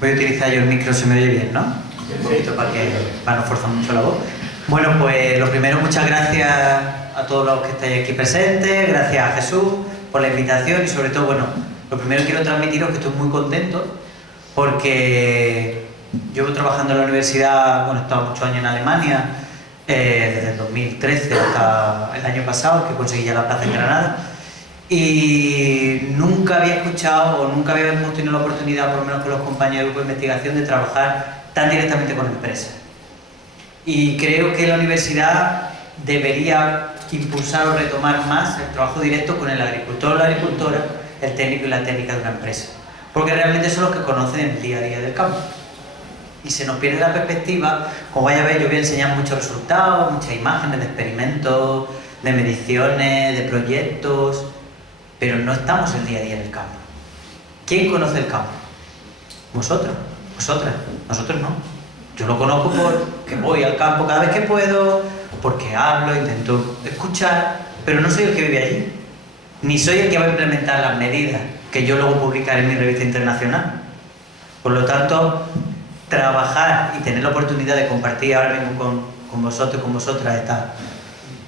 Voy a utilizar yo el micro, se me oye bien, ¿no? Perfecto, para no forzar mucho la voz. Bueno, pues lo primero, muchas gracias a todos los que estáis aquí presentes, gracias a Jesús por la invitación y sobre todo, bueno, lo primero quiero transmitiros que estoy muy contento porque llevo trabajando en la universidad, bueno, he estado muchos años en Alemania, desde el 2013 hasta el año pasado, que conseguí ya la plaza en Granada. Y nunca había escuchado o nunca habíamos tenido la oportunidad, por lo menos con los compañeros del grupo de investigación, de trabajar tan directamente con empresas. Y creo que la universidad debería impulsar o retomar más el trabajo directo con el agricultor o la agricultora, el técnico y la técnica de una empresa. Porque realmente son los que conocen el día a día del campo. Y se nos pierde la perspectiva. Como vais a ver, yo voy a enseñar muchos resultados, muchas imágenes de experimentos, de mediciones, de proyectos, pero no estamos el día a día en el campo. ¿Quién conoce el campo? Vosotros, vosotras, nosotros no. Yo lo conozco porque voy al campo cada vez que puedo, porque hablo, intento escuchar, pero no soy el que vive allí, ni soy el que va a implementar las medidas que yo luego publicaré en mi revista internacional. Por lo tanto, trabajar y tener la oportunidad de compartir ahora mismo con vosotros y con vosotras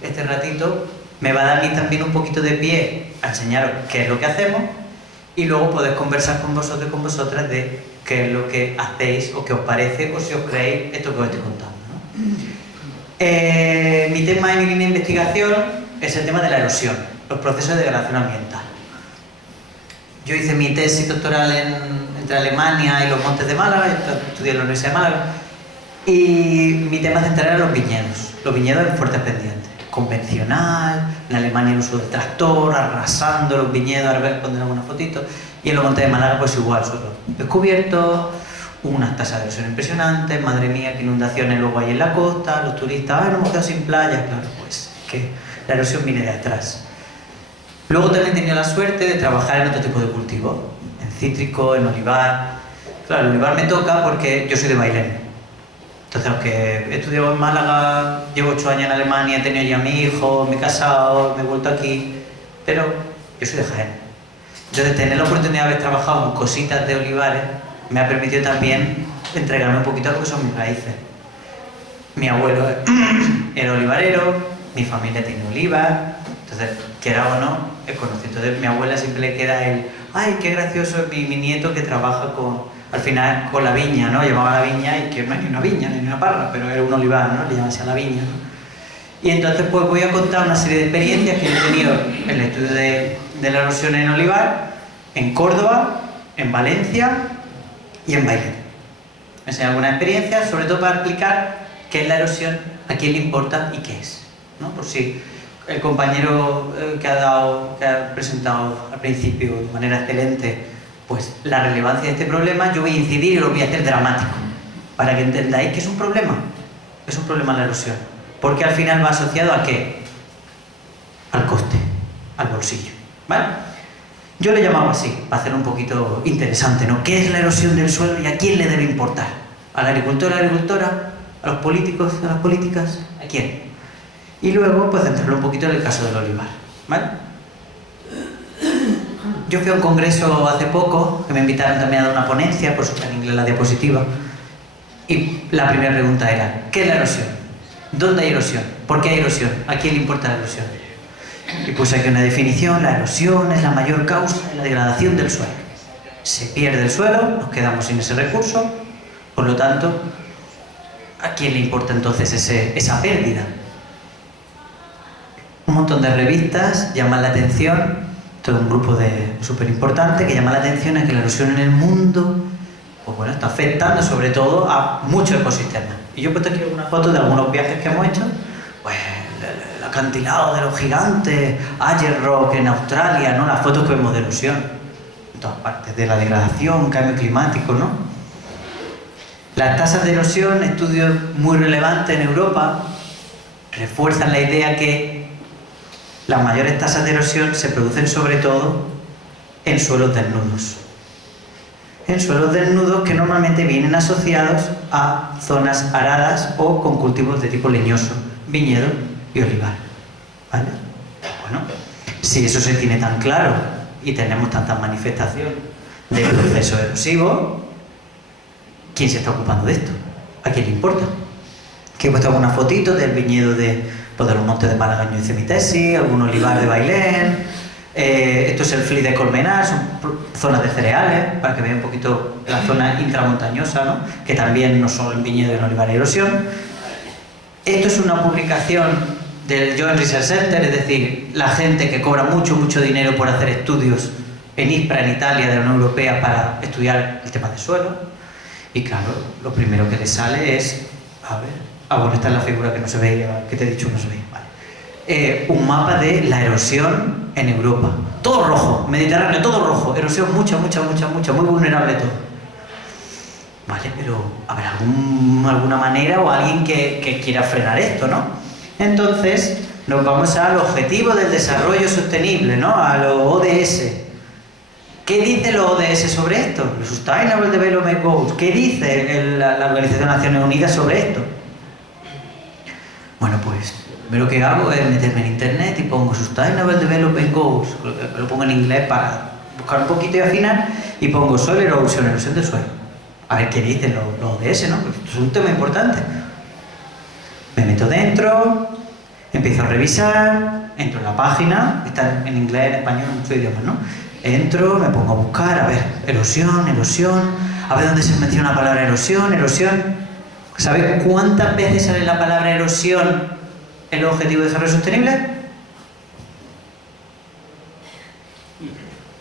este ratito, me va a dar a mí también un poquito de pie a enseñaros qué es lo que hacemos y luego poder conversar con vosotros y con vosotras de qué es lo que hacéis o qué os parece o si os creéis esto que os estoy contando, ¿no? Mi tema en mi línea de investigación es el tema de la erosión, los procesos de degradación ambiental. Yo hice mi tesis doctoral entre Alemania y los montes de Málaga, yo estudié en la Universidad de Málaga, y mi tema central era los viñedos en fuertes pendientes. Convencional, en Alemania el uso del tractor, arrasando los viñedos, ahora ver pondré alguna fotito, y en los montes de Málaga pues igual, suelo descubierto, unas tasas de erosión impresionantes, madre mía, qué inundaciones luego hay en la costa, los turistas, nos hemos quedado sin playa, claro, pues que la erosión viene de atrás. Luego también he tenido la suerte de trabajar en otro tipo de cultivo, en cítrico, en olivar. Claro, el olivar me toca porque yo soy de Bailén. Entonces, aunque he estudiado en Málaga, llevo 8 años en Alemania, he tenido ya a mi hijo, me he casado, me he vuelto aquí, pero yo soy de Jaén. Entonces, tener la oportunidad de haber trabajado en cositas de olivares me ha permitido también entregarme un poquito a lo que son mis raíces. Mi abuelo era olivarero, mi familia tiene olivas, entonces, quiera o no, he conocido. Entonces, a mi abuela siempre le queda el ¡ay, qué gracioso es mi nieto que trabaja al final con la viña, ¿no? Llevaba la viña y que no es ni una viña, ni una parra, pero era un olivar, ¿no? Le llaman así a la viña, ¿no? Y entonces pues voy a contar una serie de experiencias que he tenido en el estudio de la erosión en olivar, en Córdoba, en Valencia y en Bailén. Me enseño algunas experiencias, sobre todo para explicar qué es la erosión, a quién le importa y qué es, ¿no? Por si el compañero que ha presentado al principio de manera excelente pues la relevancia de este problema, yo voy a incidir y lo voy a hacer dramático, para que entendáis que es un problema la erosión, porque al final va asociado ¿a qué? Al coste, al bolsillo, ¿vale? Yo le llamaba así, para hacerlo un poquito interesante, ¿no? ¿Qué es la erosión del suelo y a quién le debe importar? ¿Al agricultor, a la agricultora? ¿A los políticos, a las políticas? ¿A quién? Y luego, pues centrarlo un poquito en el caso del olivar, ¿vale? Yo fui a un congreso hace poco, que me invitaron también a dar una ponencia, por supuesto en inglés la diapositiva, y la primera pregunta era, ¿qué es la erosión? ¿Dónde hay erosión? ¿Por qué hay erosión? ¿A quién le importa la erosión? Y puse aquí una definición, la erosión es la mayor causa de la degradación del suelo. Se pierde el suelo, nos quedamos sin ese recurso, por lo tanto, ¿a quién le importa entonces esa pérdida? Un montón de revistas llaman la atención, todo un grupo súper importante que llama la atención a que la erosión en el mundo pues bueno, está afectando sobre todo a muchos ecosistemas. Y yo he puesto aquí algunas fotos de algunos viajes que hemos hecho, pues el acantilado de los gigantes, Ayers Rock en Australia, ¿no? Las fotos que vemos de erosión en todas partes, de la degradación, cambio climático, ¿no? Las tasas de erosión, estudios muy relevantes en Europa, refuerzan la idea que las mayores tasas de erosión se producen sobre todo en suelos desnudos. En suelos desnudos que normalmente vienen asociados a zonas aradas o con cultivos de tipo leñoso, viñedo y olivar, ¿vale? Bueno, si eso se tiene tan claro y tenemos tantas manifestaciones de proceso erosivo, ¿quién se está ocupando de esto? ¿A quién le importa? Que he puesto algunas fotitos del viñedo de los Montes de Málaga, yo hice mi tesis, algún olivar de Bailén, esto es el Flis de Colmenar, son zonas de cereales, para que vean un poquito la zona intramontañosa, ¿no? Que también no solo el viñedo y el olivar y erosión. Esto es una publicación del Joint Research Center, es decir, la gente que cobra mucho dinero por hacer estudios en ISPRA, en Italia, de la Unión Europea, para estudiar el tema del suelo. Y claro, lo primero que les sale es, a ver, bueno, esta es la figura que no se veía, que te he dicho no se veía, vale. Un mapa de la erosión en Europa. Todo rojo, Mediterráneo, todo rojo, erosión mucha, muy vulnerable todo. Vale, pero habrá alguna manera o alguien que quiera frenar esto, ¿no? Entonces, nos vamos al objetivo del desarrollo sostenible, ¿no? A los ODS. ¿Qué dice los ODS sobre esto? Los Sustainable Development Goals. ¿Qué dice la Organización de Naciones Unidas sobre esto? Bueno, pues lo que hago es meterme en internet y pongo Sustainable Development Goals, lo pongo en inglés para buscar un poquito y afinar, y pongo soil erosion, erosión del suelo. A ver qué dicen los ODS, ¿no? Porque esto es un tema importante. Me meto dentro, empiezo a revisar, entro en la página, está en inglés, en español, en muchos idiomas, ¿no? Entro, me pongo a buscar, a ver, erosión, a ver dónde se menciona la palabra erosión. ¿Sabes cuántas veces sale la palabra erosión en los Objetivos de Desarrollo Sostenible?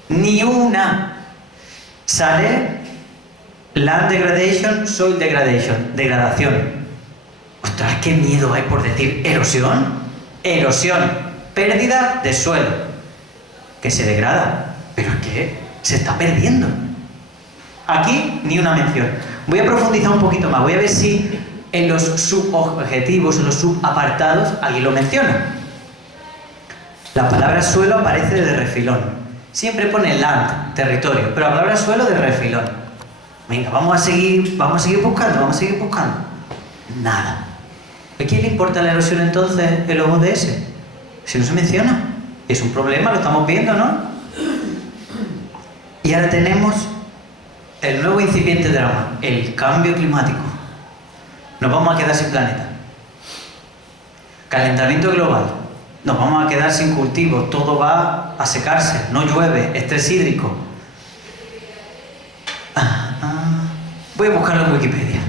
Ni una. Sale land degradation, soil degradation, degradación. Ostras, qué miedo hay por decir erosión. Erosión, pérdida de suelo, que se degrada, pero es que se está perdiendo. Aquí ni una mención. Voy a profundizar un poquito más, voy a ver si en los subobjetivos, en los subapartados, alguien lo menciona. La palabra suelo aparece de refilón. Siempre pone land, territorio, pero la palabra suelo de refilón. Venga, vamos a seguir buscando. Nada. ¿A quién le importa la erosión entonces en los ODS? Si no se menciona. Es un problema, lo estamos viendo, ¿no? Y ahora tenemos el nuevo incipiente drama, el cambio climático. Nos vamos a quedar sin planeta. Calentamiento global. Nos vamos a quedar sin cultivos, todo va a secarse, no llueve, estrés hídrico. Voy a buscarlo en Wikipedia.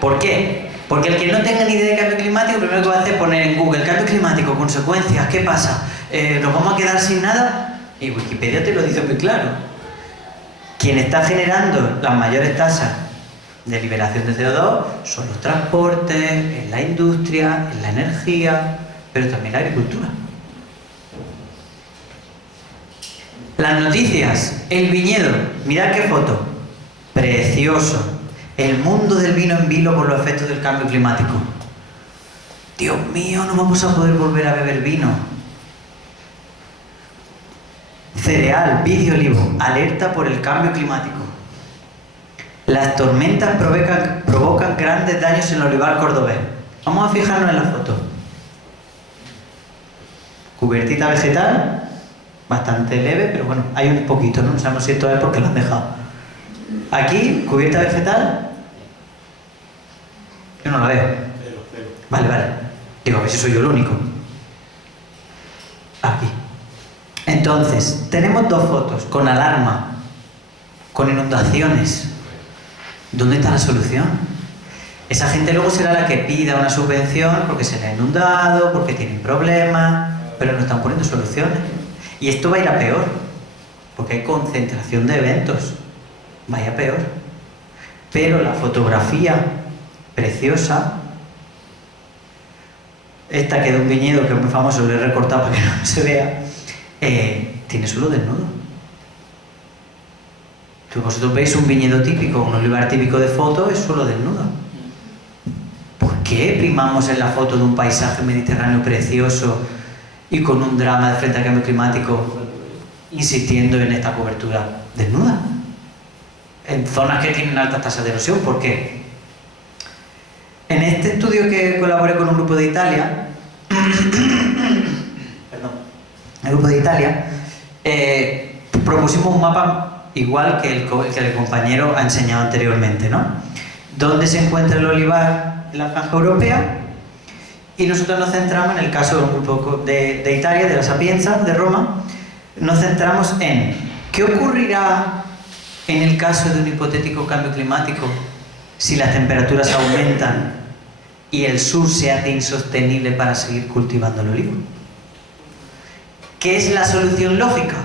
¿Por qué? Porque el que no tenga ni idea de cambio climático, lo primero que va a hacer es poner en Google cambio climático, consecuencias, ¿qué pasa? ¿Nos vamos a quedar sin nada? Y Wikipedia te lo dice muy claro. Quien está generando las mayores tasas de liberación de CO2 son los transportes, en la industria, en la energía, pero también la agricultura. Las noticias, el viñedo, mirad qué foto, precioso. El mundo del vino en vilo por los efectos del cambio climático. Dios mío, no vamos a poder volver a beber vino. Cereal, vid y olivo, alerta por el cambio climático. Las tormentas provocan grandes daños en el olivar cordobés. Vamos a fijarnos en la foto. Cubiertita vegetal, bastante leve, pero bueno, hay un poquito, ¿no? No sabemos si esto es porque lo han dejado. Aquí, cubierta vegetal. Yo no la veo. Vale. Digo, a ver si soy yo el único. Aquí. Entonces, tenemos dos fotos con alarma, con inundaciones. ¿Dónde está la solución? Esa gente luego será la que pida una subvención porque se le ha inundado, porque tienen problemas, pero no están poniendo soluciones. Y esto va a ir a peor, porque hay concentración de eventos. Vaya peor. Pero la fotografía preciosa, esta que de un viñedo que es muy famoso, lo he recortado para que no se vea, tiene suelo desnudo. Si vosotros veis un viñedo típico, un olivar típico de foto, es suelo desnudo. ¿Por qué primamos en la foto de un paisaje mediterráneo precioso y con un drama de frente al cambio climático insistiendo en esta cobertura desnuda? En zonas que tienen altas tasas de erosión, ¿por qué? En este estudio que colaboré con un grupo de Italia, el grupo de Italia, propusimos un mapa igual que el compañero ha enseñado anteriormente, ¿no? dónde se encuentra el olivar en la franja europea, y nosotros nos centramos en el caso de un grupo de Italia, de la Sapienza, de Roma, nos centramos en qué ocurrirá en el caso de un hipotético cambio climático si las temperaturas aumentan y el sur se hace insostenible para seguir cultivando el olivo. ¿Qué es la solución lógica?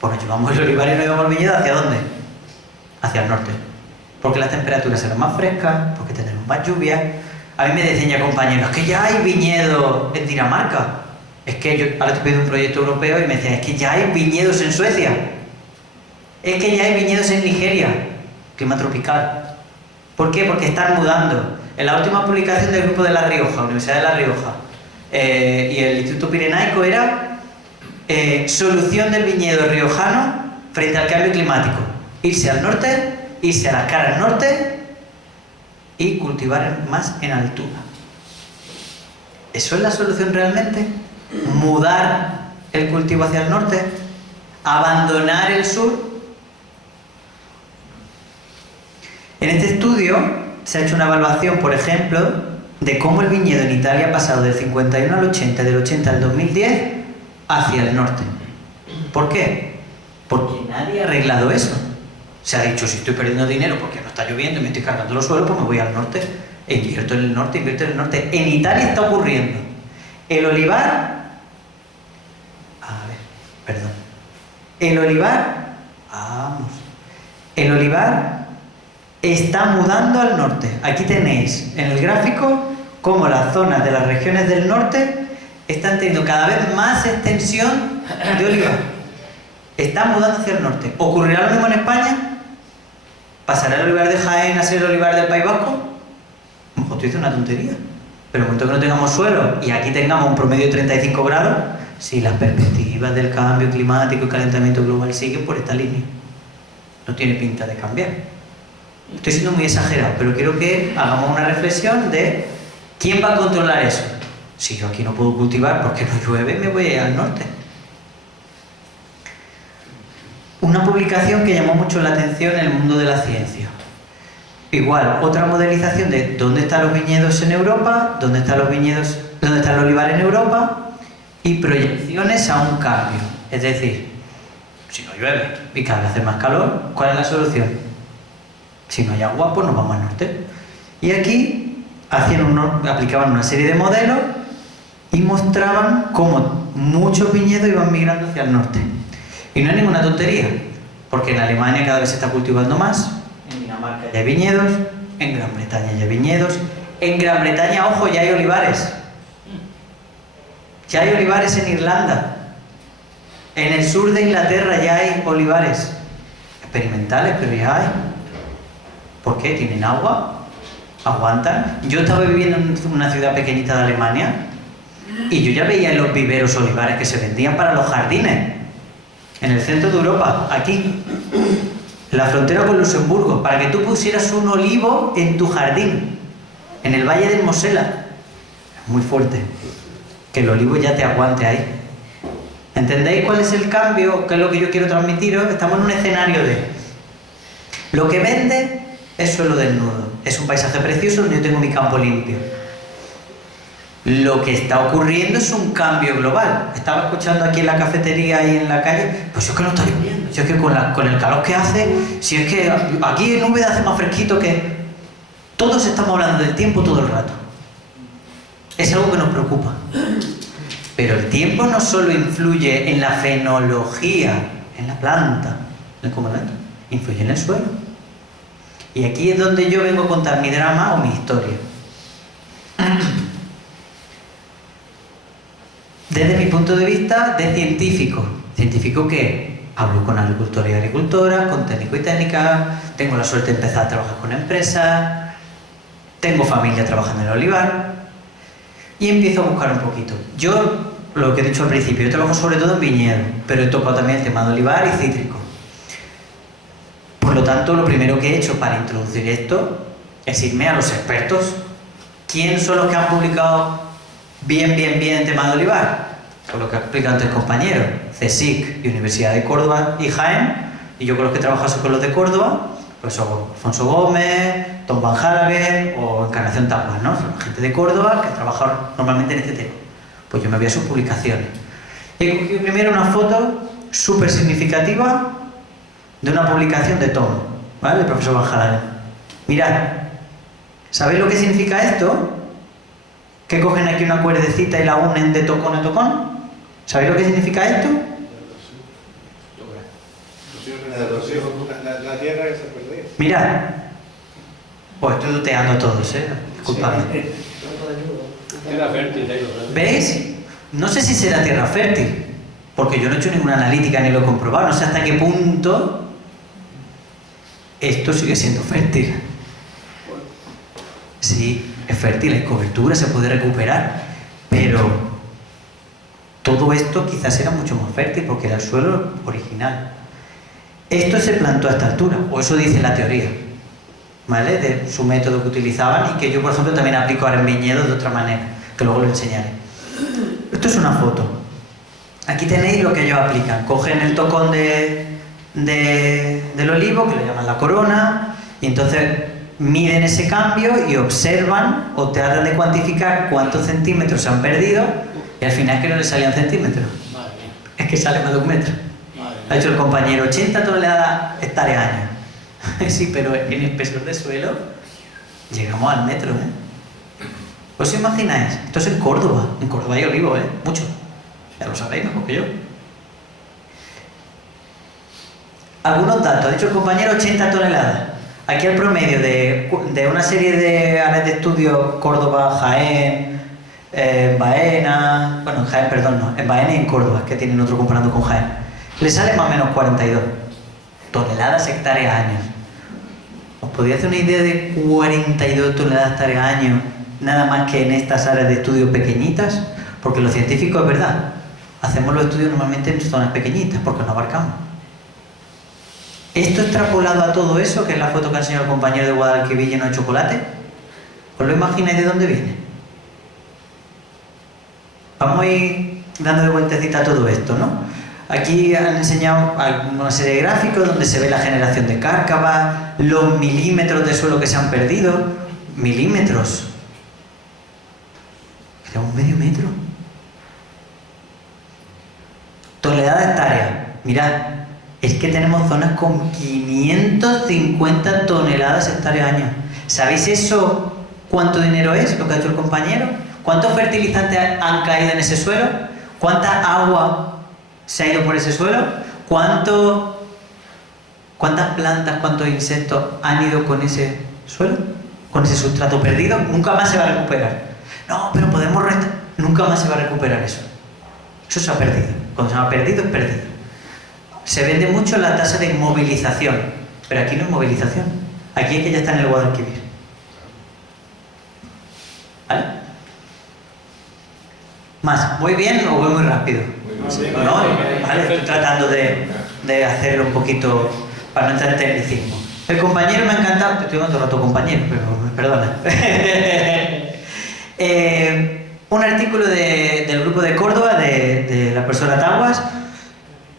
Pues nos llevamos el olivar y nos llevamos el viñedo, ¿hacia dónde? Hacia el norte. Porque las temperaturas serán más frescas, porque tendremos más lluvia. A mí me decían ya compañeros, que ya hay viñedo en Dinamarca. Es que yo ahora estoy pidiendo un proyecto europeo y me decían, es que ya hay viñedos en Suecia. Es que ya hay viñedos en Nigeria, clima tropical. ¿Por qué? Porque están mudando. En la última publicación del grupo de La Rioja, Universidad de La Rioja, y el Instituto Pirenaico era solución del viñedo riojano frente al cambio climático. Irse al norte, irse a las caras norte y cultivar más en altura. ¿Eso es la solución realmente? ¿Mudar el cultivo hacia el norte? ¿Abandonar el sur? En este estudio se ha hecho una evaluación, por ejemplo, de cómo el viñedo en Italia ha pasado del 51 al 80, del 80 al 2010, hacia el norte. ¿Por qué? Porque nadie ha arreglado eso. Se ha dicho, si estoy perdiendo dinero porque no está lloviendo y me estoy cargando los suelos, pues me voy al norte, e invierto en el norte, invierto en el norte. En Italia está ocurriendo. El olivar... El olivar... Vamos. El olivar está mudando al norte. Aquí tenéis en el gráfico cómo las zonas de las regiones del norte están teniendo cada vez más extensión de olivar. Está mudando hacia el norte. ¿Ocurrirá lo mismo en España? ¿Pasará el olivar de Jaén a ser el olivar del País Vasco? A lo mejor estoy diciendo una tontería. Pero en el momento que no tengamos suelo y aquí tengamos un promedio de 35 grados, si las perspectivas del cambio climático y calentamiento global siguen por esta línea, no tiene pinta de cambiar. Estoy siendo muy exagerado, pero quiero que hagamos una reflexión de quién va a controlar eso. Si yo aquí no puedo cultivar porque no llueve, me voy al norte. Una publicación que llamó mucho la atención en el mundo de la ciencia. Igual, otra modelización de dónde están los viñedos en Europa, dónde están los viñedos, dónde está el olivar en Europa, y proyecciones a un cambio. Es decir, si no llueve y cada vez hace más calor, ¿cuál es la solución? Si no hay agua, pues nos vamos al norte. Y aquí aplicaban una serie de modelos y mostraban cómo muchos viñedos iban migrando hacia el norte. Y no es ninguna tontería, porque en Alemania cada vez se está cultivando más, en Dinamarca ya hay viñedos, en Gran Bretaña ya hay viñedos, en Gran Bretaña, ojo, ya hay olivares. Ya hay olivares en Irlanda. En el sur de Inglaterra ya hay olivares experimentales, pero ya hay. ¿Por qué? ¿Tienen agua? ¿Aguantan? Yo estaba viviendo en una ciudad pequeñita de Alemania y yo ya veía en los viveros olivares que se vendían para los jardines. En el centro de Europa, aquí, en la frontera con Luxemburgo, para que tú pusieras un olivo en tu jardín, en el Valle del Mosela. Es muy fuerte. Que el olivo ya te aguante ahí. ¿Entendéis cuál es el cambio? ¿Qué es lo que yo quiero transmitiros? Estamos en un escenario de... Lo que vende es suelo desnudo. Es un paisaje precioso donde yo tengo mi campo limpio. Lo que está ocurriendo es un cambio global. Estaba escuchando aquí en la cafetería y en la calle, pues es que no está lloviendo. Si es que con el calor que hace, si es que aquí en Úbeda hace más fresquito que... Todos estamos hablando del tiempo todo el rato. Es algo que nos preocupa. Pero el tiempo no solo influye en la fenología, en la planta, en el comandante, influye en el suelo. Y aquí es donde yo vengo a contar mi drama o mi historia. Desde mi punto de vista de científico que hablo con agricultores y agricultoras, con técnicos y técnicas, tengo la suerte de empezar a trabajar con empresas, tengo familia trabajando en el olivar y empiezo a buscar un poquito. Yo, lo que he dicho al principio, yo trabajo sobre todo en viñedo, pero he tocado también el tema de olivar y cítrico. Por lo tanto, lo primero que he hecho para introducir esto es irme a los expertos. ¿Quiénes son los que han publicado bien en tema de olivar? Por lo que ha explicado antes el compañero, CSIC y Universidad de Córdoba y Jaén, y yo con los que he trabajado con los de Córdoba, profesor Alfonso Gómez, Tom Van Halagen o Encarnación Taguas, ¿no? Son gente de Córdoba que trabaja normalmente en este tema. Pues yo me voy a sus publicaciones. He cogido primero una foto súper significativa de una publicación de Tom, ¿vale? El profesor Van Halagen. Mirad, ¿sabéis lo que significa esto? Que cogen aquí una cuerdecita y la unen de tocón a tocón. ¿Sabéis lo que significa esto? La tierra que se perdió. Mirad. Pues estoy tuteando a todos, disculpadme. Tierra fértil, ¿Veis? No sé si será tierra fértil, porque yo no he hecho ninguna analítica ni lo he comprobado. No sé hasta qué punto esto sigue siendo fértil. Sí, es fértil, hay cobertura, se puede recuperar, pero todo esto quizás era mucho más fértil porque era el suelo original. Esto se plantó a esta altura, o eso dice la teoría, ¿vale? De su método que utilizaban y que yo, por ejemplo, también aplico ahora en viñedos de otra manera, que luego lo enseñaré. Esto es una foto. Aquí tenéis lo que ellos aplican. Cogen el tocón del olivo, que lo llaman la corona, y entonces miden ese cambio y observan o tratan de cuantificar cuántos centímetros se han perdido y al final es que no le salían centímetros. Es que sale más de 1 metro. Ha hecho el compañero 80 toneladas hectáreas año. Sí, pero en espesor de suelo llegamos al metro, ¿Os imagináis? Esto es en Córdoba. En Córdoba hay olivo, mucho. Ya lo sabéis mejor que yo. Algunos datos. Ha dicho el compañero 80 toneladas. Aquí el promedio de una serie de áreas de estudio, Córdoba, Jaén, Baena... Bueno, en Jaén, perdón, no. En Baena y en Córdoba, que tienen otro comparando con Jaén. Le sale más o menos 42 toneladas hectáreas año. ¿Os podéis hacer una idea de 42 toneladas hectáreas año nada más que en estas áreas de estudio pequeñitas? Porque los científicos, es verdad, hacemos los estudios normalmente en zonas pequeñitas porque no abarcamos. Esto extrapolado a todo eso, que es la foto que ha enseñado el compañero de Guadalquivir lleno de chocolate, ¿os lo imagináis de dónde viene? Vamos a ir dándole vueltecita a todo esto, ¿no? Aquí han enseñado una serie de gráficos donde se ve la generación de cárcavas, los milímetros de suelo que se han perdido. Milímetros. Era un medio metro. Toneladas hectáreas. Mirad, es que tenemos zonas con 550 toneladas hectáreas año. ¿Sabéis eso cuánto dinero es, lo que ha hecho el compañero? ¿Cuántos fertilizantes han caído en ese suelo? ¿Cuánta agua se ha ido por ese suelo? ¿Cuántas plantas, cuántos insectos han ido con ese suelo? ¿Con ese sustrato perdido? Nunca más se va a recuperar. No, pero podemos restar. Nunca más se va a recuperar eso. Eso se ha perdido. Cuando se ha perdido, es perdido. Se vende mucho la tasa de inmovilización, pero aquí no es movilización. Aquí es que ya está en el Guadalquivir. ¿Vale? ¿Más? ¿Voy bien o voy muy rápido? ¿No? Vale, estoy tratando de hacerlo un poquito para no entrar en tecnicismo. El compañero me ha encantado, te estoy dando rato compañero, pero perdona. Un artículo del grupo de Córdoba, de la profesora Taguas,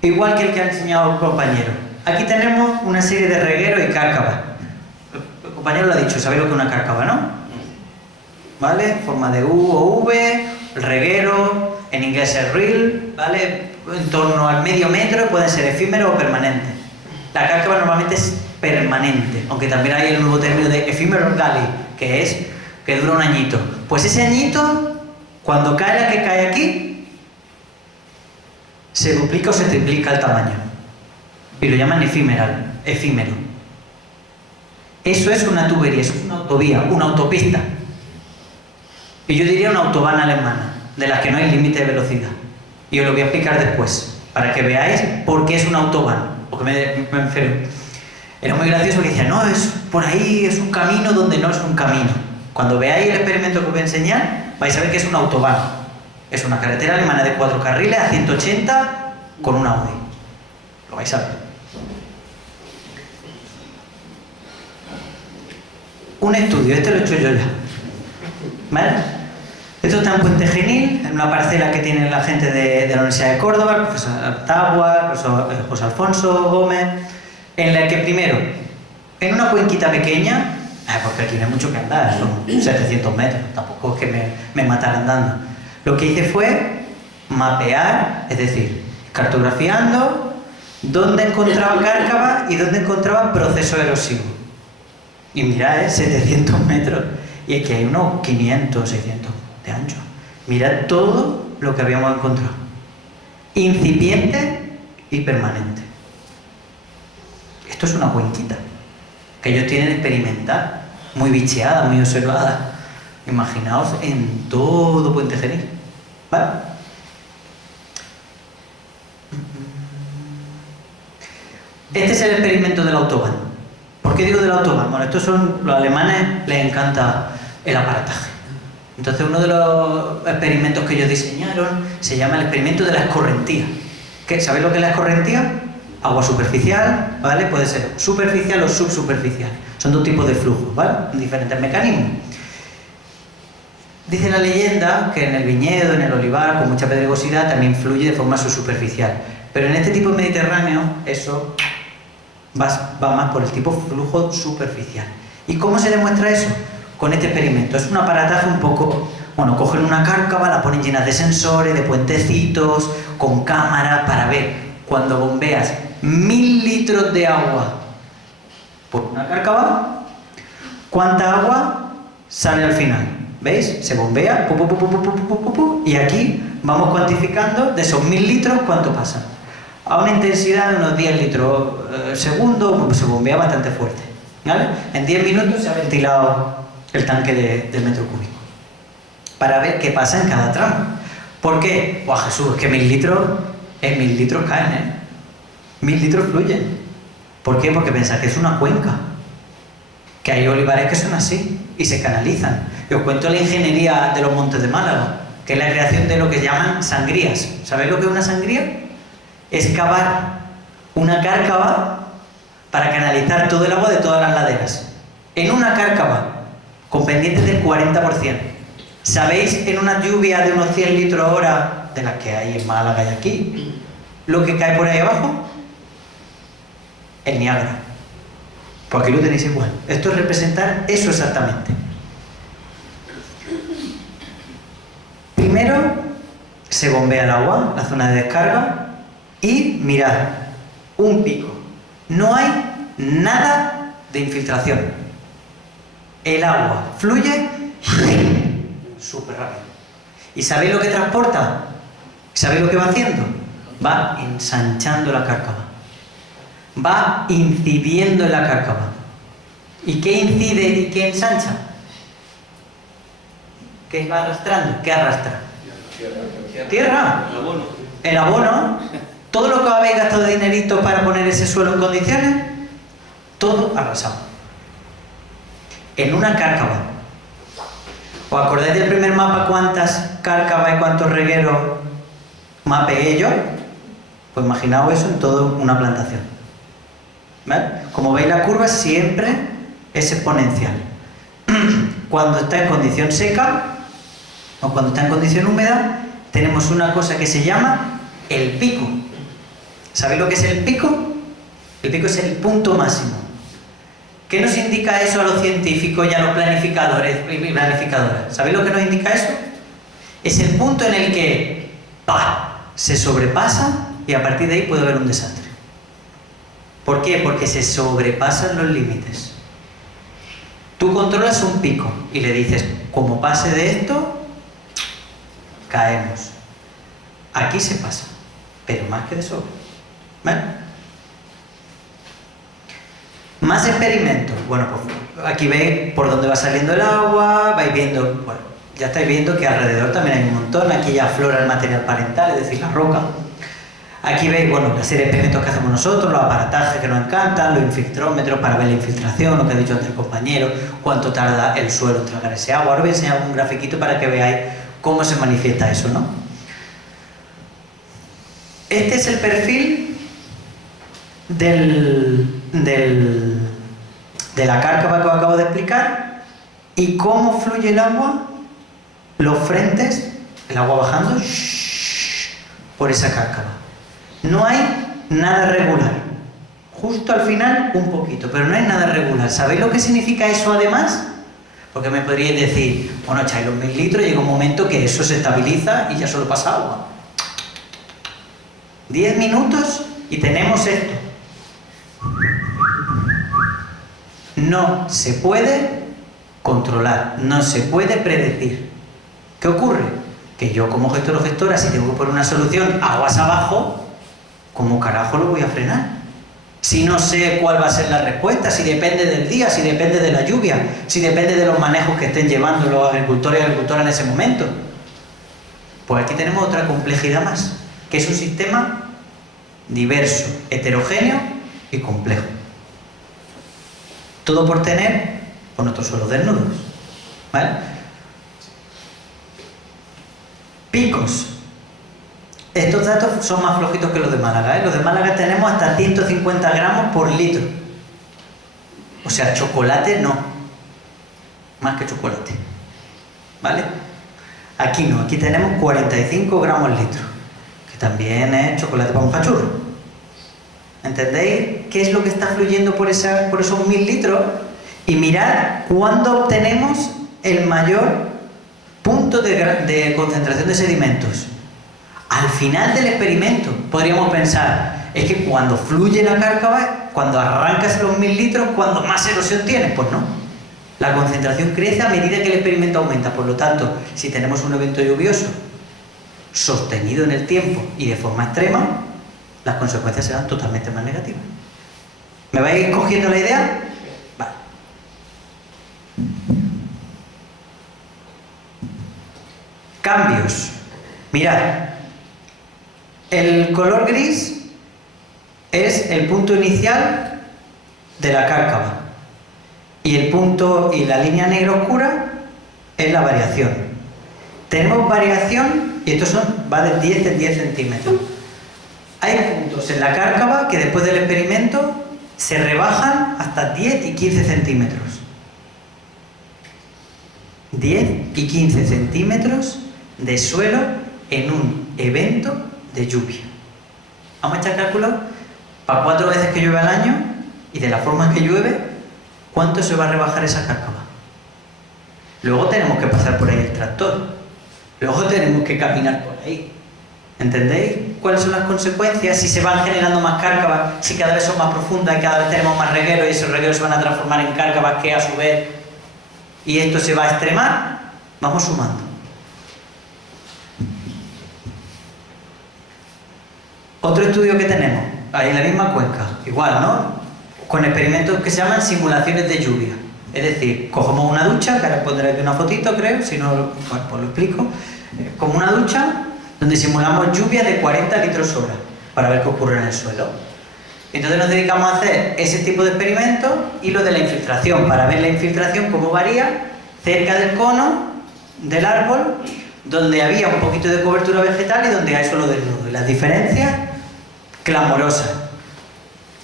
igual que el que ha enseñado el compañero. Aquí tenemos una serie de regueros y cárcavas. El compañero lo ha dicho, sabéis lo que es una cárcava, ¿no? ¿Vale? Forma de U o V, el reguero, en inglés es reel, ¿vale? En torno al medio metro, pueden ser efímeros o permanentes. La cárcava normalmente es permanente, aunque también hay el nuevo término de ephemeral galley, que dura un añito. Pues ese añito, cuando cae la que cae aquí, se duplica o se triplica el tamaño. Y lo llaman efímero. Eso es una tubería, eso es una autovía, una autopista. Y yo diría una autobahn alemana, de las que no hay límite de velocidad. Y os lo voy a explicar después, para que veáis por qué es una autobahn. Porque me enfermo. Era muy gracioso porque decía, no, es por ahí, es un camino donde no es un camino. Cuando veáis el experimento que os voy a enseñar, vais a ver que es una autobahn. Es una carretera alemana de 4 carriles a 180 con una Audi. Lo vais a ver. Un estudio, este lo he hecho yo ya. ¿Vale? Esto está en Puente Genil, en una parcela que tiene la gente de la Universidad de Córdoba, el profesor Taguas, el profesor José Alfonso Gómez, en la que primero en una cuenquita pequeña, porque aquí no hay mucho que andar, son 700 metros, tampoco es que me matara andando. Lo que hice fue mapear, es decir, cartografiando dónde encontraba cárcava y dónde encontraba proceso erosivo. Y mirad, 700 metros, y es que hay unos 500, 600 de ancho. Mirad todo lo que habíamos encontrado. Incipiente y permanente. Esto es una cuenquita que ellos tienen experimental, muy bicheada, muy observada. Imaginaos en todo Puente Genil, ¿vale? Este es el experimento del autobahn. ¿Por qué digo del autobahn? Bueno, estos son, los alemanes les encanta el aparataje. Entonces uno de los experimentos que ellos diseñaron se llama el experimento de la escorrentía. ¿Sabéis lo que es la escorrentía? Agua superficial, ¿vale? Puede ser superficial o subsuperficial. Son dos tipos de flujos, ¿vale? Diferentes mecanismos. Dice la leyenda que en el viñedo, en el olivar, con mucha pedregosidad, también fluye de forma subsuperficial. Pero en este tipo de mediterráneo, eso va más por el tipo flujo superficial. ¿Y cómo se demuestra eso? Con este experimento. Es un aparataje un poco... Bueno, cogen una cárcava, la ponen llena de sensores, de puentecitos, con cámaras, para ver cuando bombeas 1000 litros de agua por una cárcava, ¿cuánta agua sale al final? ¿Veis? Se bombea, y aquí vamos cuantificando de esos 1000 litros cuánto pasa. A una intensidad de unos 10 litros segundo, se bombea bastante fuerte, ¿vale? En 10 minutos se ha ventilado el tanque de metro cúbico para ver qué pasa en cada tramo. ¿Por qué? ¡Buah, Jesús! Es que 1000 litros caen, ¿eh? 1000 litros fluyen. ¿Por qué? Porque pensad que es una cuenca, que hay olivares que son así y se canalizan. Y os cuento la ingeniería de los Montes de Málaga, que es la creación de lo que llaman sangrías. ¿Sabéis lo que es una sangría? Es cavar una cárcava para canalizar todo el agua de todas las laderas. En una cárcava, con pendientes del 40%. ¿Sabéis en una lluvia de unos 100 litros hora, de las que hay en Málaga y aquí, lo que cae por ahí abajo? El Niágara. Pues aquí lo tenéis igual. Esto es representar eso exactamente. Primero se bombea el agua, la zona de descarga, y mirad, un pico. No hay nada de infiltración. El agua fluye súper rápido. ¿Y sabéis lo que transporta? ¿Sabéis lo que va haciendo? Va ensanchando la cárcava. Va incidiendo en la cárcava. ¿Y qué incide y qué ensancha? ¿Qué va arrastrando? ¿Qué arrastra? Tierra. El abono. Todo lo que habéis gastado de dinerito para poner ese suelo en condiciones, todo arrasado. En una cárcava. ¿Os acordáis del primer mapa cuántas cárcavas y cuántos regueros mapeé yo? Pues imaginaos eso en toda una plantación. ¿Vale? Como veis, la curva siempre es exponencial. Cuando está en condición seca o cuando está en condición húmeda, tenemos una cosa que se llama el pico. ¿Sabéis lo que es el pico? El pico es el punto máximo. ¿Qué nos indica eso a los científicos y a los planificadores y planificadoras? ¿Sabéis lo que nos indica eso? Es el punto en el que se sobrepasa y a partir de ahí puede haber un desastre. ¿Por qué? Porque se sobrepasan los límites. Tú controlas un pico y le dices, como pase de esto, caemos. Aquí se pasa, pero más que de sobra. ¿Vale? Más experimentos. Bueno, pues aquí veis por dónde va saliendo el agua, vais viendo, bueno, ya estáis viendo que alrededor también hay un montón, aquí ya aflora el material parental, es decir, la roca. Aquí veis, bueno, la serie de experimentos que hacemos nosotros, los aparatajes que nos encantan, los infiltrómetros para ver la infiltración, lo que ha dicho antes el compañero, cuánto tarda el suelo en tragar ese agua. Ahora voy a enseñar un grafiquito para que veáis cómo se manifiesta eso, ¿no? Este es el perfil de la cárcava que os acabo de explicar y cómo fluye el agua, los frentes, el agua bajando por esa cárcava. No hay nada regular. justo al final un poquito, pero no es nada regular. ¿Sabéis lo que significa eso además? Porque me podríais decir, bueno, echáis los 1000 litros, llega un momento que eso se estabiliza y ya solo pasa agua. 10 minutos y tenemos esto. No se puede controlar, no se puede predecir. ¿Qué ocurre? Que yo como gestor o gestora, si tengo que poner una solución aguas abajo, ¿cómo carajo lo voy a frenar? Si no sé cuál va a ser la respuesta, si depende del día, si depende de la lluvia, si depende de los manejos que estén llevando los agricultores y agricultoras en ese momento. Pues aquí tenemos otra complejidad más, que es un sistema diverso, heterogéneo y complejo. Todo por tener con nuestros suelos desnudos, ¿vale? Picos. Estos datos son más flojitos que los de Málaga, ¿eh? Los de Málaga tenemos hasta 150 gramos por litro. O sea, chocolate no. Más que chocolate. ¿Vale? Aquí no, aquí tenemos 45 gramos al litro. Que también es chocolate para un cachurro. ¿Entendéis qué es lo que está fluyendo por esos 1000 litros? Y mirad cuándo obtenemos el mayor punto de concentración de sedimentos. Al final del experimento podríamos pensar, es que cuando fluye la cárcava, cuando arrancas los 1000 litros, cuando más erosión tienes. Pues no. La concentración crece a medida que el experimento aumenta. Por lo tanto, si tenemos un evento lluvioso sostenido en el tiempo y de forma extrema, las consecuencias serán totalmente más negativas. ¿Me vais cogiendo la idea? Vale. Cambios. Mirad. El color gris es el punto inicial de la cárcava y el punto y la línea negra oscura es la variación. Tenemos variación y esto va de 10 en 10 centímetros. Hay puntos en la cárcava que después del experimento se rebajan hasta 10 y 15 centímetros. 10 y 15 centímetros de suelo en un evento de lluvia. Vamos a echar cálculos para 4 veces que llueve al año y de la forma en que llueve, ¿cuánto se va a rebajar esa cárcava? Luego tenemos que pasar por ahí el tractor. Luego tenemos que caminar por ahí. ¿Entendéis cuáles son las consecuencias? Si se van generando más cárcavas, si cada vez son más profundas y cada vez tenemos más regueros y esos regueros se van a transformar en cárcavas que a su vez, y esto se va a extremar, vamos sumando. Otro estudio que tenemos, ahí en la misma cuenca, igual, ¿no? Con experimentos que se llaman simulaciones de lluvia. Es decir, cogemos una ducha, que ahora pondré aquí una fotito, creo, si no, bueno, pues lo explico. Como una ducha donde simulamos lluvia de 40 litros hora para ver qué ocurre en el suelo. Entonces nos dedicamos a hacer ese tipo de experimentos y lo de la infiltración, para ver la infiltración cómo varía cerca del cono del árbol, donde había un poquito de cobertura vegetal y donde hay suelo desnudo. Y las diferencias clamorosas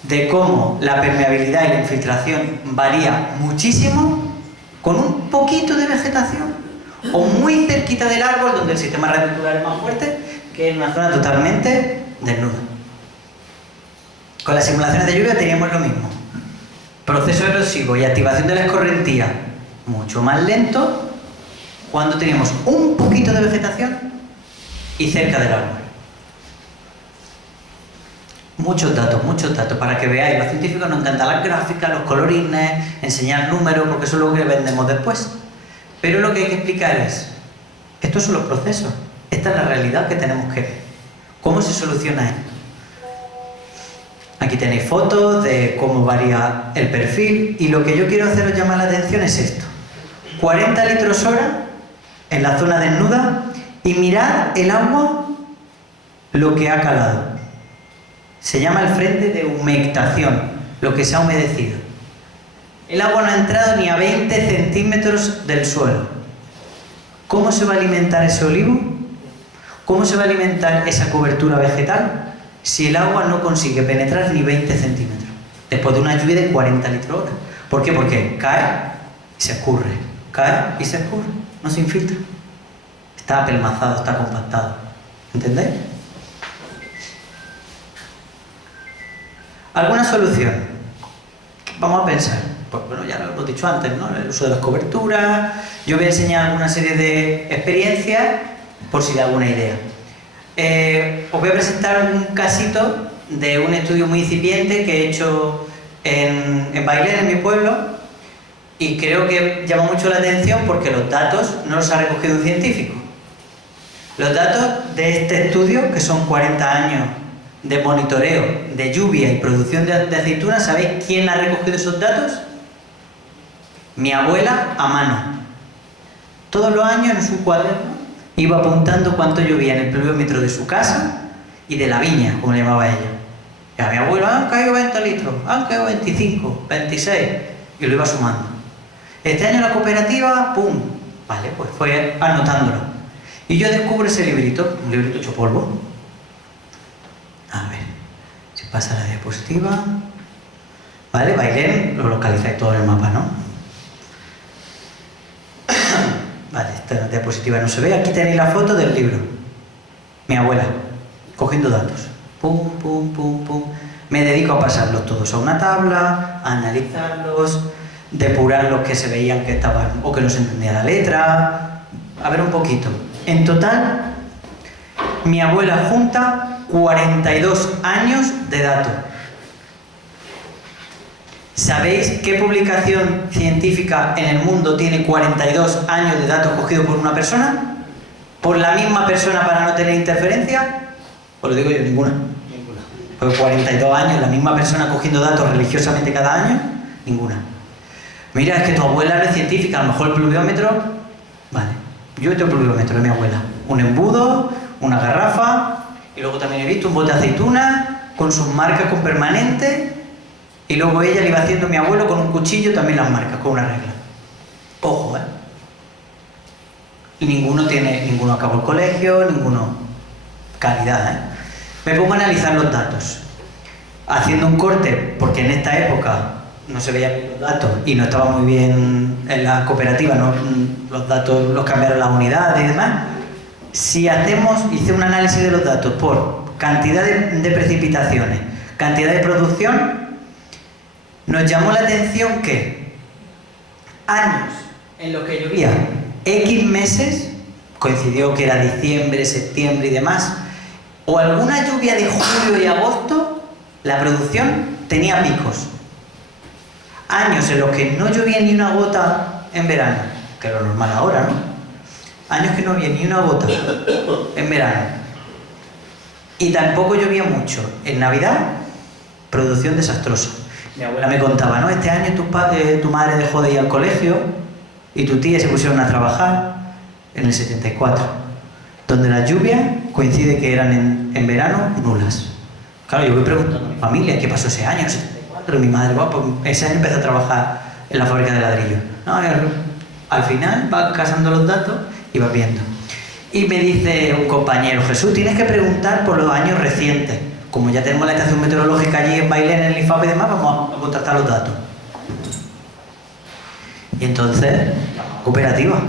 de cómo la permeabilidad y la infiltración varía muchísimo con un poquito de vegetación o muy cerquita del árbol donde el sistema radicular es más fuerte, que en una zona totalmente desnuda. Con las simulaciones de lluvia teníamos lo mismo. Proceso erosivo y activación de la escorrentía mucho más lento cuando teníamos un poquito de vegetación y cerca del árbol. Muchos datos, para que veáis. Los científicos nos encantan las gráficas, los colorines, enseñar números, porque eso es lo que vendemos después. Pero lo que hay que explicar es, estos son los procesos, esta es la realidad que tenemos que ver. ¿Cómo se soluciona esto? Aquí tenéis fotos de cómo varía el perfil y lo que yo quiero haceros llamar la atención es esto. 40 litros hora en la zona desnuda y mirad el agua lo que ha calado. Se llama el frente de humectación, lo que se ha humedecido. El agua no ha entrado ni a 20 centímetros del suelo. ¿Cómo se va a alimentar ese olivo? ¿Cómo se va a alimentar esa cobertura vegetal si el agua no consigue penetrar ni 20 centímetros? Después de una lluvia de 40 litros hora. ¿Por qué? Porque cae y se escurre. Cae y se escurre. No se infiltra. Está apelmazado, está compactado. ¿Entendéis? ¿Alguna solución? Vamos a pensar. Pues bueno, ya lo hemos dicho antes, ¿no? El uso de las coberturas. Yo voy a enseñar alguna serie de experiencias por si da alguna idea. Os voy a presentar un casito de un estudio muy incipiente que he hecho en Bailén, en mi pueblo, y creo que llama mucho la atención porque los datos no los ha recogido un científico. Los datos de este estudio, que son 40 años de monitoreo de lluvia y producción de aceitunas, ¿sabéis quién ha recogido esos datos? Mi abuela a mano. Todos los años en su cuaderno iba apuntando cuánto llovía en el pluviómetro de su casa y de la viña, como le llamaba ella. Y a mi abuelo han caído 20 litros, han caído 25, 26, y lo iba sumando. Este año la cooperativa, ¡pum! Vale, pues fue anotándolo. Y yo descubro ese librito, un librito hecho polvo. A ver, si pasa la diapositiva. Vale, Bailén, lo localizáis todo en el mapa, ¿no? Vale, esta diapositiva no se ve. Aquí tenéis la foto del libro. Mi abuela, cogiendo datos. Pum, pum, pum, pum. Me dedico a pasarlos todos a una tabla, a analizarlos, depurar los que se veían que estaban o que no se entendía la letra. A ver un poquito. En total, mi abuela junta 42 años de datos. ¿Sabéis qué publicación científica en el mundo tiene 42 años de datos cogidos por una persona? ¿Por la misma persona para no tener interferencia? Os lo digo yo, ninguna. Porque 42 años, la misma persona cogiendo datos religiosamente cada año, ninguna. Mira, es que tu abuela es científica, a lo mejor el pluviómetro. Vale, yo tengo el pluviómetro de mi abuela. Un embudo, una garrafa, y luego también he visto un bote de aceituna con sus marcas con permanente. Y luego ella le iba haciendo a mi abuelo con un cuchillo también las marcas, con una regla. Ojo, ¿eh? Y ninguno acabó el colegio, ninguno... Calidad, ¿eh? Me pongo a analizar los datos. Haciendo un corte, porque en esta época no se veían los datos y no estaba muy bien en la cooperativa, ¿no? Los datos los cambiaron las unidades y demás. Hice un análisis de los datos por cantidad de precipitaciones, cantidad de producción. Nos llamó la atención que años en los que llovía X meses, coincidió que era diciembre, septiembre y demás, o alguna lluvia de julio y agosto, la producción tenía picos. Años en los que no llovía ni una gota en verano, que es lo normal ahora, ¿no? Años que no había ni una gota en verano. Y tampoco llovía mucho. En Navidad, producción desastrosa. Mi abuela me contaba, ¿no? Este año tu madre dejó de ir al colegio y tu tía se pusieron a trabajar en el 74, donde las lluvias coincide que eran en verano nulas. Claro, yo voy preguntando a mi familia qué pasó ese año, en el 74, y mi madre, bueno, pues ese año empezó a trabajar en la fábrica de ladrillos. No, al final va casando los datos y va viendo. Y me dice un compañero, Jesús, tienes que preguntar por los años recientes. Como ya tenemos la estación meteorológica allí en Bailén, en el IFAP y demás, vamos a contrastar los datos. Y entonces, cooperativa.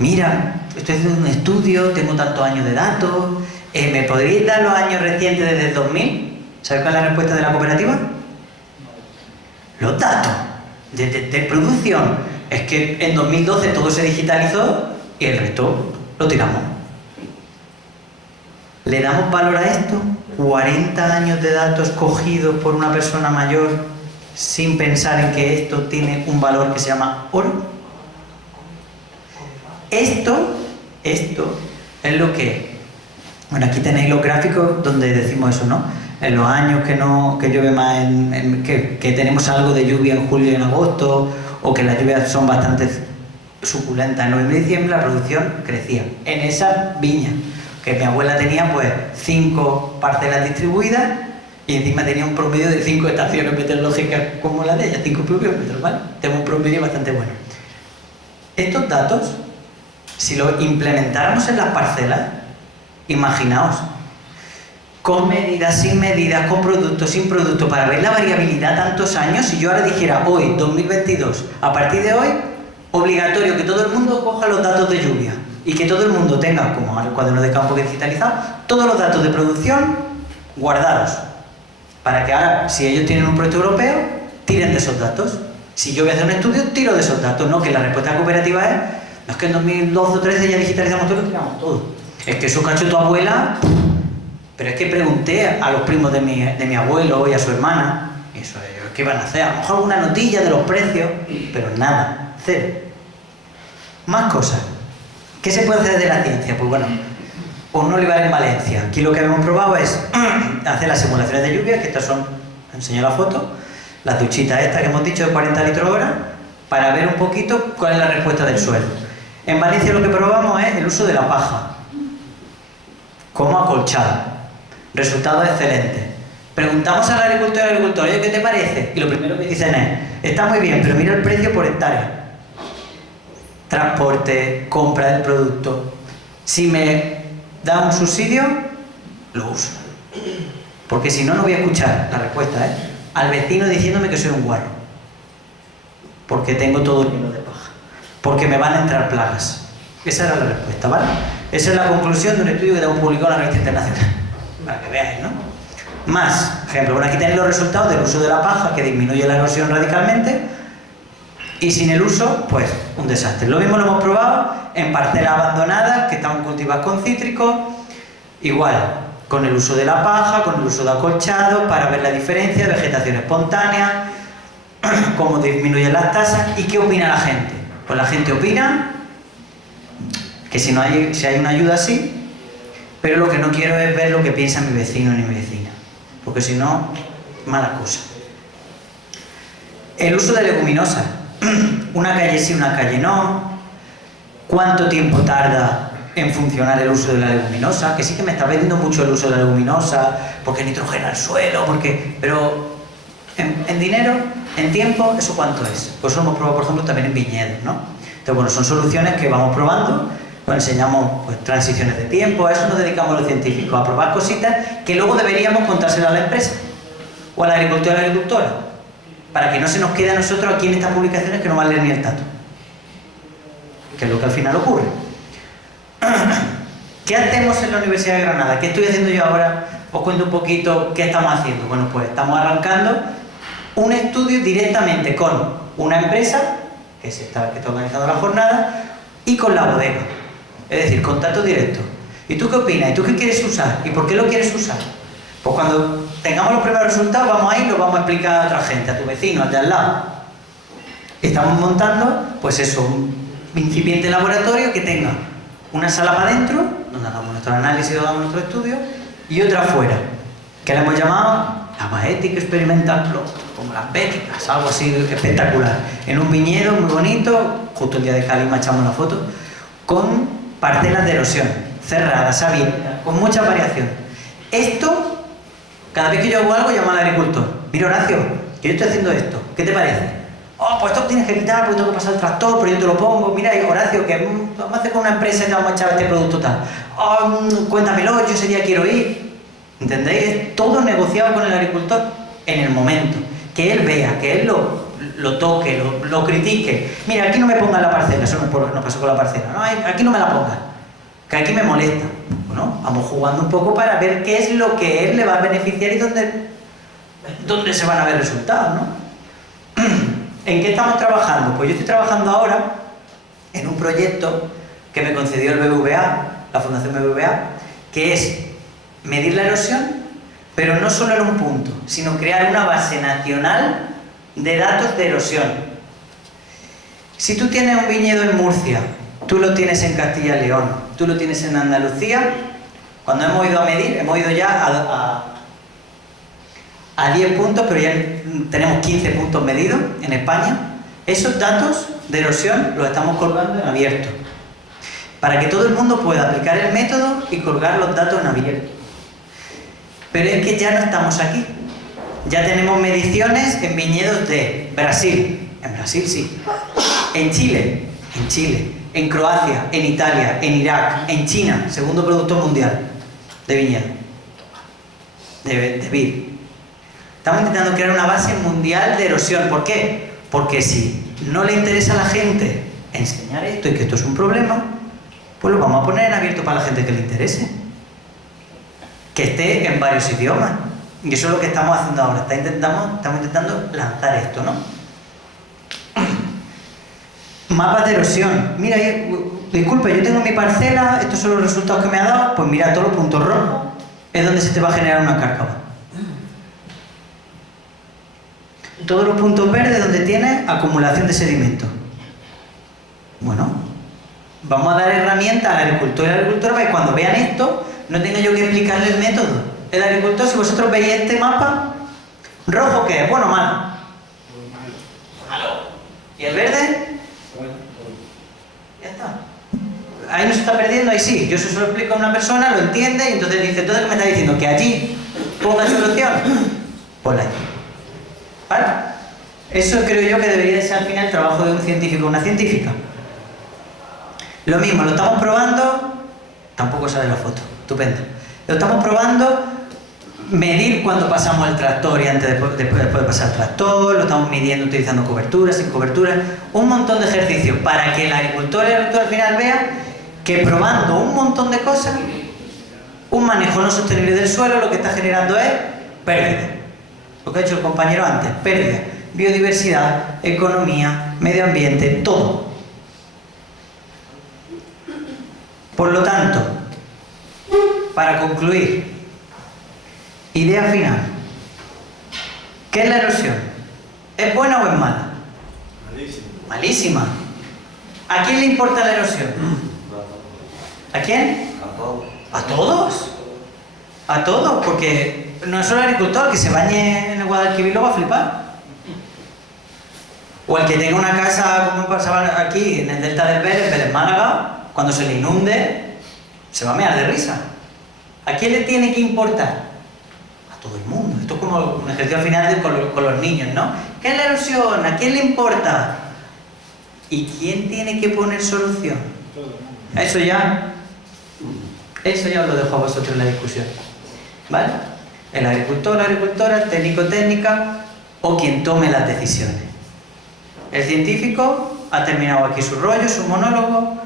Mira, estoy haciendo un estudio, tengo tantos años de datos, ¿me podríais dar los años recientes desde el 2000? ¿Sabes cuál es la respuesta de la cooperativa? Los datos de producción. Es que en 2012 todo se digitalizó y el resto lo tiramos. ¿Le damos valor a esto? 40 años de datos cogidos por una persona mayor sin pensar en que esto tiene un valor que se llama oro. Esto es lo que... Bueno, aquí tenéis los gráficos donde decimos eso, ¿no? En los años que llueve más, que tenemos algo de lluvia en julio y en agosto, o que las lluvias son bastante suculentas. En noviembre y diciembre la producción crecía. En esa viña, que mi abuela tenía pues 5 parcelas distribuidas y encima tenía un promedio de 5 estaciones meteorológicas como la de ella, 5 pluviómetros, ¿vale? Tengo un promedio bastante bueno. Estos datos, si los implementáramos en las parcelas, imaginaos, con medidas, sin medidas, con productos, sin productos, para ver la variabilidad tantos años, si yo ahora dijera hoy, 2022, a partir de hoy, obligatorio que todo el mundo coja los datos de lluvia y que todo el mundo tenga, como ahora el cuaderno de campo que digitalizado, todos los datos de producción guardados Para que ahora, si ellos tienen un proyecto europeo, tiren de esos datos. Si yo voy a hacer un estudio, tiro de esos datos. No que la respuesta cooperativa es, no es que en 2012 o 2013 ya digitalizamos todo, tiramos todo. Es que eso cacho tu abuela. Pero es que pregunté a los primos de mi abuelo y a su hermana, y eso, ¿qué iban a hacer? A lo mejor alguna notilla de los precios, pero nada, cero. Más cosas. ¿Qué se puede hacer de la ciencia? Pues bueno, un olivar en Valencia. Aquí lo que hemos probado es hacer las simulaciones de lluvia, que estas son, enseño la foto, las duchitas estas que hemos dicho de 40 litros hora, para ver un poquito cuál es la respuesta del suelo. En Valencia lo que probamos es el uso de la paja como acolchado. Resultado excelente. Preguntamos al agricultor y al agricultor, oye, ¿qué te parece? Y lo primero que dicen es, está muy bien, pero mira el precio por hectárea. Transporte, compra del producto. Si me da un subsidio, lo uso. Porque si no, no voy a escuchar la respuesta, al vecino diciéndome que soy un guarro. Porque tengo todo lleno de paja. Porque me van a entrar plagas. Esa era la respuesta, ¿vale? Esa es la conclusión de un estudio que tengo publicado en la revista internacional. Para que veáis, ¿no? Más, ejemplo, bueno, aquí tenéis los resultados del uso de la paja, que disminuye la erosión radicalmente, y sin el uso, pues, un desastre. Lo mismo lo hemos probado en parcelas abandonadas, que estaban cultivadas con cítricos, igual, con el uso de la paja, con el uso de acolchado, para ver la diferencia, vegetación espontánea, cómo disminuyen las tasas, y qué opina la gente. Pues la gente opina que si hay una ayuda así, pero lo que no quiero es ver lo que piensa mi vecino ni mi vecina, porque si no, mala cosa. El uso de leguminosas, una calle sí, una calle no, cuánto tiempo tarda en funcionar el uso de la leguminosa, que sí que me está vendiendo mucho el uso de la leguminosa, porque nitrogena el suelo, pero en dinero, en tiempo, ¿eso cuánto es? Pues eso lo hemos probado, por ejemplo, también en viñedos, ¿no? Entonces, bueno, son soluciones que vamos probando. Pues enseñamos pues, transiciones de tiempo, a eso nos dedicamos los científicos, a probar cositas que luego deberíamos contárselas a la empresa o al agricultor o a la agricultora, para que no se nos quede a nosotros aquí en estas publicaciones que no valen ni el tato, que es lo que al final ocurre. ¿Qué hacemos en la Universidad de Granada? ¿Qué estoy haciendo yo ahora? Os cuento un poquito qué estamos haciendo. Bueno, pues estamos arrancando un estudio directamente con una empresa que está organizando la jornada y con la bodega. Es decir, contacto directo. ¿Y tú qué opinas? ¿Y tú qué quieres usar? ¿Y por qué lo quieres usar? Pues cuando tengamos los primeros resultados, vamos a ir y lo vamos a explicar a otra gente, a tu vecino, al de al lado. Estamos montando, pues eso, un incipiente laboratorio que tenga una sala para adentro, donde hagamos nuestro análisis o hagamos nuestro estudio, y otra afuera, que le hemos llamado la Bioética Experimental Plot, como las béticas, algo así espectacular. En un viñedo muy bonito, justo el día de Calima echamos una foto, con parcelas de erosión, cerradas, abiertas, con mucha variación. Esto, cada vez que yo hago algo, llamo al agricultor. Mira, Horacio, que yo estoy haciendo esto, ¿qué te parece? Oh, pues esto tienes que quitar, porque tengo que pasar el tractor, pero yo te lo pongo. Mira, Horacio, que vamos a hacer con una empresa y te vamos a echar este producto tal. Oh, cuéntamelo, yo ese día quiero ir. ¿Entendéis? Es todo negociado con el agricultor en el momento. Que él vea, que él lo toque, lo critique. Mira, aquí no me pongas la parcela, eso no pasó con la parcela. No, aquí no me la pongas, que aquí me molesta. Bueno, vamos jugando un poco para ver qué es lo que él le va a beneficiar y dónde se van a ver resultados, ¿no? ¿En qué estamos trabajando? Pues yo estoy trabajando ahora en un proyecto que me concedió el BBVA, la Fundación BBVA, que es medir la erosión, pero no solo en un punto, sino crear una base nacional de datos de erosión. Si tú tienes un viñedo en Murcia, tú lo tienes en Castilla y León, tú lo tienes en Andalucía, cuando hemos ido a medir, hemos ido ya a 10 puntos, pero ya tenemos 15 puntos medidos en España. Esos datos de erosión los estamos colgando en abierto, para que todo el mundo pueda aplicar el método y colgar los datos en abierto. Pero es que ya no estamos aquí. Ya tenemos mediciones en viñedos de Brasil. En Brasil sí. En Chile. En Croacia. En Italia. En Irak. En China. Segundo productor mundial de viñedo. De vid. Estamos intentando crear una base mundial de erosión. ¿Por qué? Porque si no le interesa a la gente enseñar esto y que esto es un problema, pues lo vamos a poner en abierto para la gente que le interese. Que esté en varios idiomas. Y eso es lo que estamos haciendo ahora. Estamos intentando lanzar esto, ¿no? Mapas de erosión. Mira, disculpe, yo tengo mi parcela, estos son los resultados que me ha dado. Pues mira, todos los puntos rojos es donde se te va a generar una cárcava. Todos los puntos verdes donde tienes acumulación de sedimento. Bueno, vamos a dar herramientas al agricultor y a la agricultora para que cuando vean esto no tenga yo que explicarle el método. El agricultor, si vosotros veis este mapa, ¿rojo qué es? ¿Bueno o malo? Malo. ¿Y el verde? Ya está. Ahí no se está perdiendo, ahí sí. Yo se lo explico a una persona, lo entiende y entonces dice, ¿entonces qué me está diciendo? ¿Que allí ponga solución? Ponla allí. ¿Vale? Eso creo yo que debería ser al final el trabajo de un científico o una científica. Lo mismo, lo estamos probando, tampoco sale la foto, estupendo. Lo estamos probando, medir cuando pasamos el tractor y antes después de pasar el tractor, lo estamos midiendo utilizando cobertura, sin cobertura, un montón de ejercicios para que el agricultor y el agricultor al final vea que probando un montón de cosas, un manejo no sostenible del suelo lo que está generando es pérdida. Lo que ha dicho el compañero antes, pérdida, biodiversidad, economía, medio ambiente, todo. Por lo tanto, para concluir, idea final. ¿Qué es la erosión? ¿Es buena o es mala? Malísimo. Malísima. ¿A quién le importa la erosión? ¿A quién? A todos. ¿A todos? A todos, porque no es solo el agricultor que se bañe en el Guadalquivir lo va a flipar. O el que tenga una casa, como pasaba aquí, en el delta del Vélez, Málaga, cuando se le inunde, se va a mear de risa. ¿A quién le tiene que importar? A todo el mundo. Esto es como un ejercicio final con los niños, ¿no? ¿Qué es la erosión? ¿A quién le importa? ¿Y quién tiene que poner solución? Eso ya os lo dejo a vosotros en la discusión. ¿Vale? El agricultor, la agricultora, el técnico, técnica o quien tome las decisiones. El científico ha terminado aquí su rollo, su monólogo,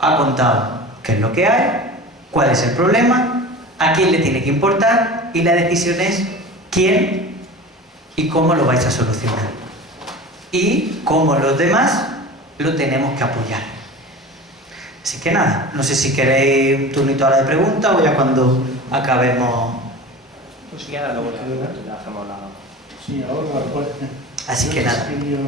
ha contado qué es lo que hay, cuál es el problema, a quién le tiene que importar y la decisión es quién y cómo lo vais a solucionar. Y cómo los demás lo tenemos que apoyar. Así que nada, no sé si queréis un turnito ahora de preguntas o ya cuando acabemos. Pues si queda luego ya hacemos la... Sí, ahora, pues. Así que nada.